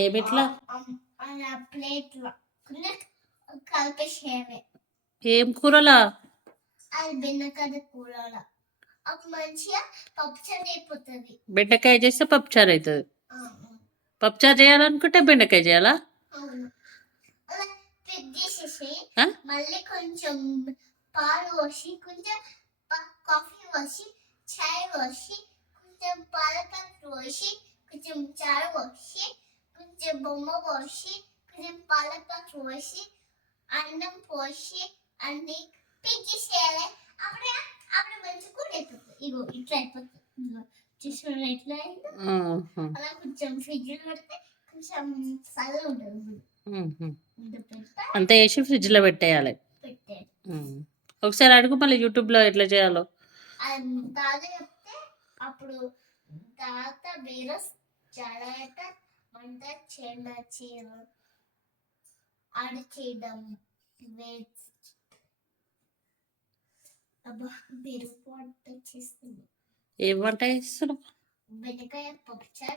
ఏమిట్లా ప్లేట్లో కలిపేసేయాలి. ఏం కూరలా? అది బెండకాయ కూరలా మంచిగా పప్పుచారు అయిపోతుంది. బెండకాయ చేస్తే పప్పుచారు అవుతుంది. పప్పుచారు చేయాలనుకుంటే బెండకాయ చేయాలా? తీసేసి మళ్ళీ కొంచెం పాలు పోసి కొంచెం కాఫీ పోసి చాయ్ పోసి కొంచెం పాలకట్టు పోసి కొంచెం చారు పోసి కొంచెం బొమ్మ పోసి కొంచెం పాలకట్టు పోసి అన్నం పోసి అన్ని పిచ్చేసేయాలి. అప్పుడే అప్పుడు మంచిగా కూడా అయిపోతుంది. ఇగో ఇట్లా అయిపోతుంది. చూసుకుని ఎట్లా అయిందో అలా కొంచెం ఫ్రిడ్జ్ పెడితే కొంచెం చల్లగా ఉంటుంది. అంత వేసి ఫ్రిడ్జ్ లో పెట్టేయాలి. ఒకసారి అడుగు మళ్ళీ యూట్యూబ్ లో ఎట్లా చేయాలో. తాత చెప్తే అప్పుడు తాత వేరే జడట మంట చీర ఆడి చేయడం ఏం వంట చేస్తున్నావు? బెండకాయ పప్పుచారు.